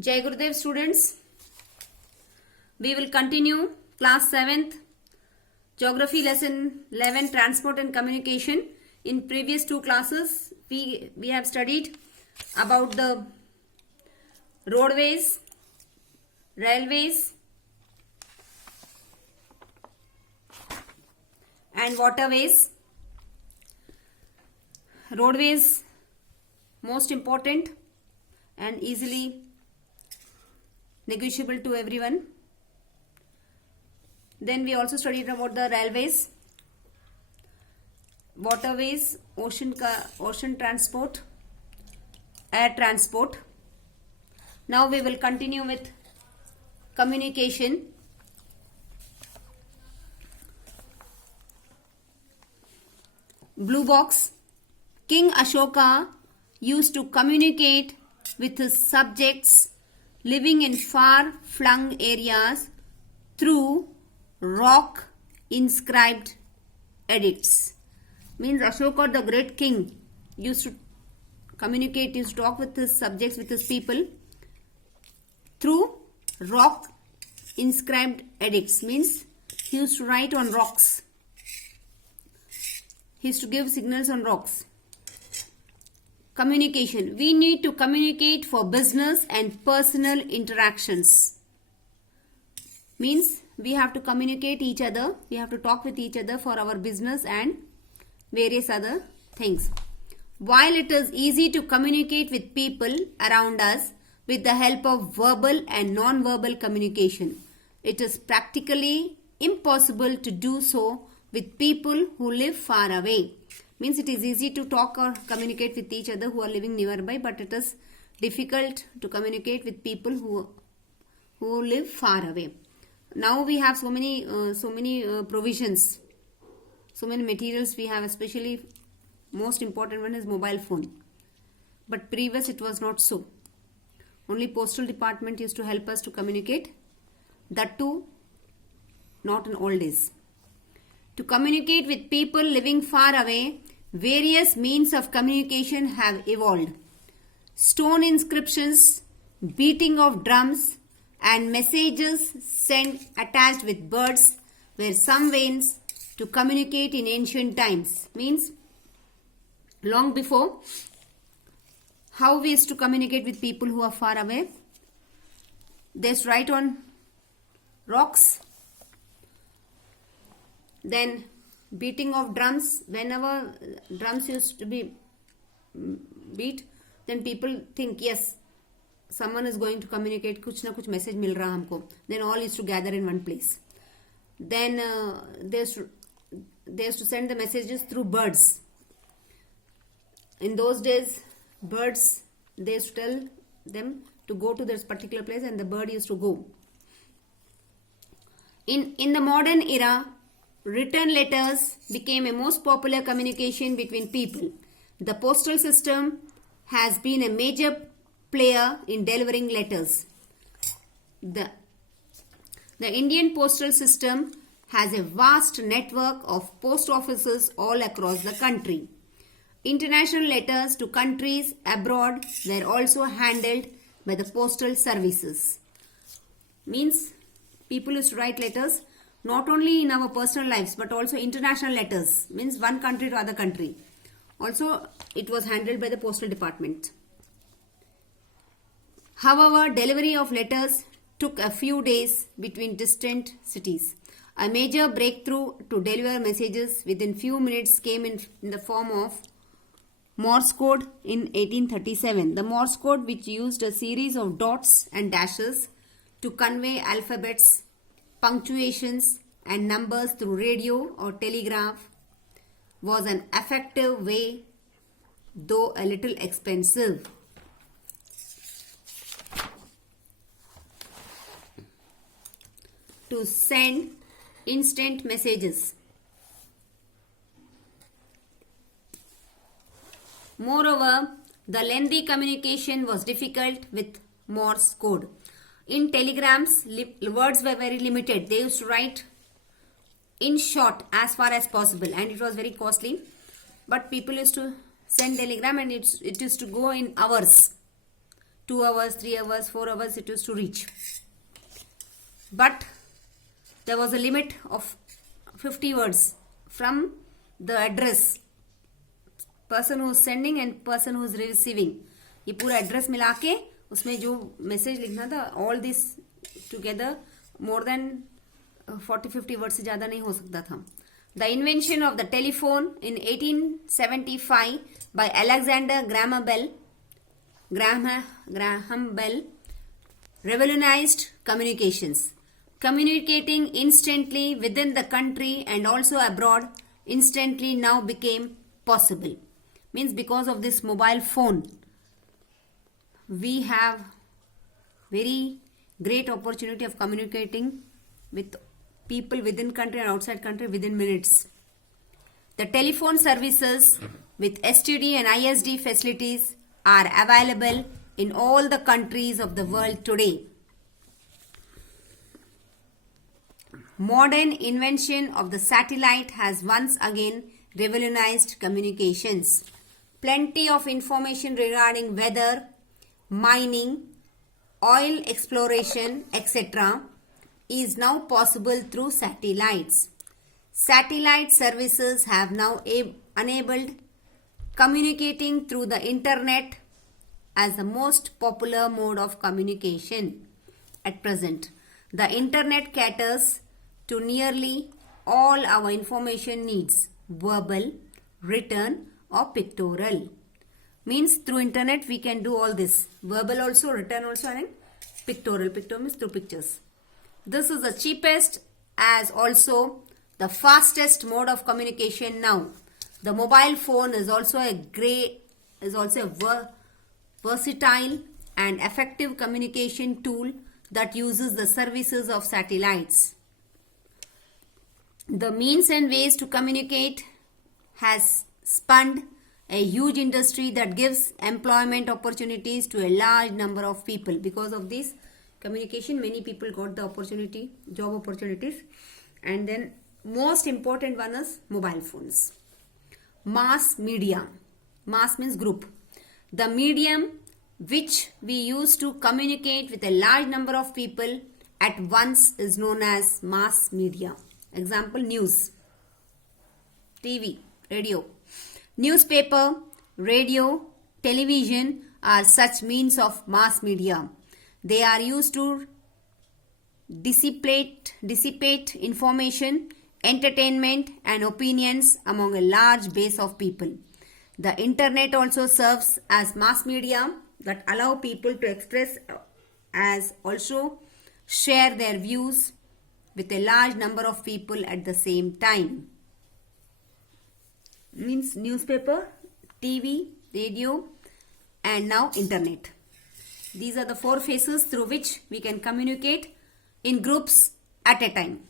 Jai Gurudev students, we will continue class 7th geography lesson 11 transport and communication. In previous two classes we have studied about the roadways, railways and waterways. Roadways most important and easily negotiable to everyone. Then we also studied about the railways, waterways, ocean transport, air transport. Now we will continue with communication. Blue box. King Ashoka used to communicate with his subjects living in far-flung areas through rock inscribed edicts. Means Ashoka, the great king, used to communicate, used to talk with his subjects, with his people through rock inscribed edicts. Means he used to write on rocks. He used to give signals on rocks. Communication. We need to communicate for business and personal interactions. Means we have to communicate each other. We have to talk with each other for our business and various other things. While it is easy to communicate with people around us with the help of verbal and non-verbal communication, it is practically impossible to do so with people who live far away. Means it is easy to talk or communicate with each other who are living nearby, but it is difficult to communicate with people who live far away. Now we have so many provisions, so many materials we have. Especially most important one is mobile phone. But previous it was not so. Only postal department used to help us to communicate. That too, not in old days. To communicate with people living far away, various means of communication have evolved. Stone inscriptions, beating of drums, and messages sent attached with birds were some ways to communicate in ancient times. Means long before, how we used to communicate with people who are far away? They used to write on rocks. Then beating of drums. Whenever drums used to be beat, then people think, yes, someone is going to communicate, kuch na kuch message mil raha humko. Then all used to gather in one place. Then they used to send the messages through birds. In those days, birds, they used to tell them to go to this particular place and the bird used to go. In the modern era, written letters became a most popular communication between people. The postal system has been a major player in delivering letters. The Indian postal system has a vast network of post offices all across the country. International letters to countries abroad were also handled by the postal services. Means people used to write letters not only in our personal lives but also international letters. Means one country to other country. Also it was handled by the postal department. However, delivery of letters took a few days between distant cities. A major breakthrough to deliver messages within few minutes came in the form of Morse code in 1837. The Morse code, which used a series of dots and dashes to convey alphabets, punctuations and numbers through radio or telegraph, was an effective way, though a little expensive. To send instant messages. Moreover, the lengthy communication was difficult with Morse code. In telegrams, words were very limited. They used to write in short as far as possible, and it was very costly. But people used to send telegram and it used to go in hours. 2 hours, 3 hours, 4 hours it used to reach. But there was a limit of 50 words from the address, person who is sending and person who is receiving. ये पूरा address मिला के उसमें जो message लिखना था, all this together more than 40-50 word से ज्यादा नहीं हो सकता था. The invention of the telephone in 1875 by Alexander Graham Bell revolutionized communications. Communicating instantly within the country and also abroad instantly now became possible. Means because of this mobile phone, we have very great opportunity of communicating with people within country and outside country within minutes. The telephone services with STD and ISD facilities are available in all the countries of the world today. Modern invention of the satellite has once again revolutionized communications. Plenty of information regarding weather, mining, oil exploration, etc. is now possible through satellites. Satellite services have now enabled communicating through the internet as the most popular mode of communication. At present, the internet caters to nearly all our information needs, verbal, written or pictorial. Means through internet we can do all this, verbal also, written also and pictorial. Pictorial means through pictures. This is the cheapest as also the fastest mode of communication now. The mobile phone is also a versatile and effective communication tool that uses the services of satellites. The means and ways to communicate has spawned a huge industry that gives employment opportunities to a large number of people. Because of this communication, many people got the opportunity, job opportunities. And then most important one is mobile phones. Mass media. Mass means group. The medium which we use to communicate with a large number of people at once is known as mass media. Example, news, TV, radio. Newspaper, radio, television are such means of mass media. They are used to dissipate information, entertainment and opinions among a large base of people. The internet also serves as mass media that allow people to express as also share their views with a large number of people at the same time. Means newspaper, TV, radio and now internet. These are the 4 phases through which we can communicate in groups at a time.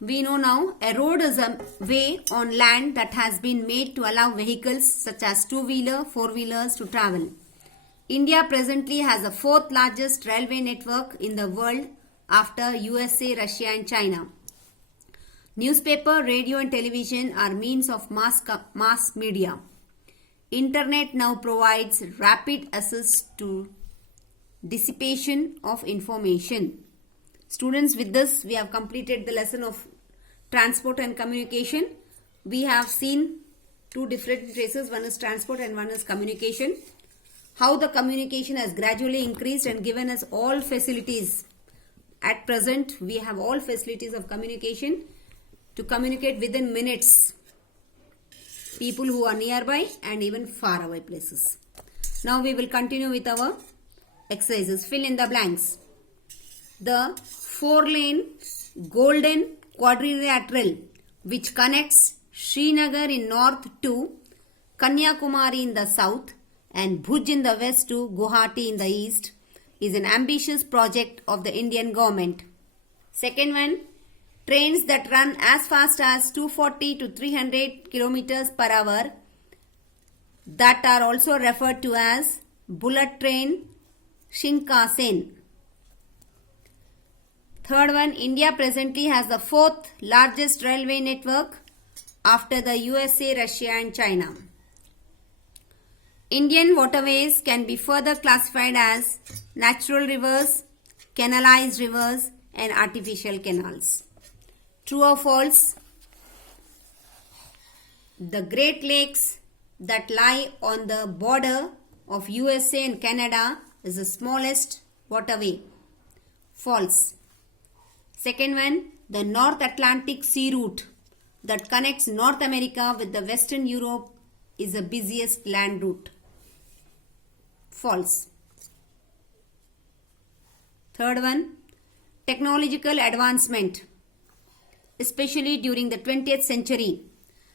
We know now a road is a way on land that has been made to allow vehicles such as 2-wheeler, 4-wheelers to travel. India presently has the 4th largest railway network in the world after USA, Russia and China. Newspaper, radio and television are means of mass media. Internet now provides rapid access to dissipation of information. Students, with this we have completed the lesson of transport and communication. We have seen 2 different phases, one is transport and one is communication. How the communication has gradually increased and given us all facilities. At present, we have all facilities of communication to communicate within minutes. People who are nearby and even far away places. Now we will continue with our exercises. Fill in the blanks. The 4-lane golden quadrilateral which connects Srinagar in north to Kanyakumari in the south and Bhuj in the west to Guwahati in the east is an ambitious project of the Indian government. Second one, trains that run as fast as 240 to 300 kilometers per hour that are also referred to as bullet train, Shinkansen. Third one, India presently has the 4th largest railway network after the USA, Russia and China. Indian waterways can be further classified as natural rivers, canalized rivers, and artificial canals. True or false? The Great Lakes that lie on the border of USA and Canada is the smallest waterway. False. Second one, the North Atlantic Sea Route that connects North America with the Western Europe is the busiest land route. False. Third one, technological advancement, especially during the 20th century,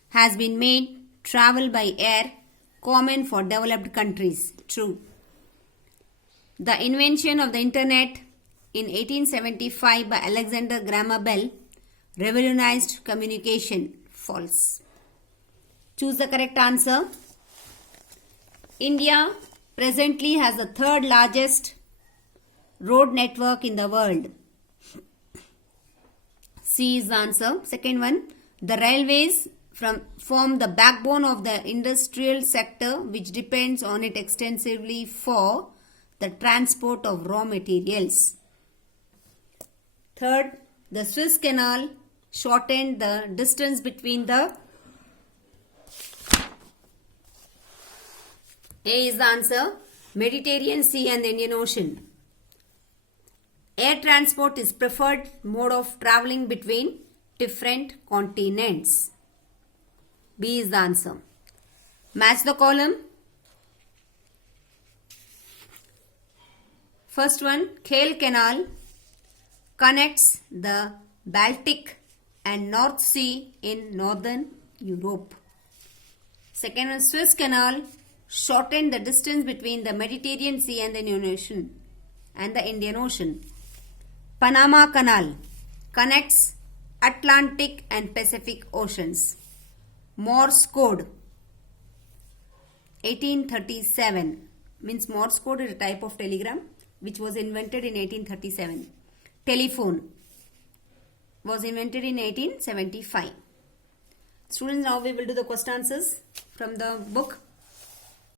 has been made travel by air common for developed countries. True. The invention of the internet in 1875 by Alexander Graham Bell revolutionized communication. False. Choose the correct answer. India presently has the third largest road network in the world. C is the answer. Second one, the railways form the backbone of the industrial sector which depends on it extensively for the transport of raw materials. Third, the Suez Canal shortened the distance between the A is the answer, Mediterranean Sea and the Indian Ocean. Air transport is preferred mode of traveling between different continents. B is the answer. Match the column. First one, Kiel Canal connects the Baltic and North Sea in northern Europe. Second one, Suez Canal shortened the distance between the Mediterranean Sea and the Indian Ocean. Panama Canal connects Atlantic and Pacific Oceans. Morse code 1837 means Morse code is a type of telegram which was invented in 1837. Telephone was invented in 1875. Students, now we will do the question answers from the book.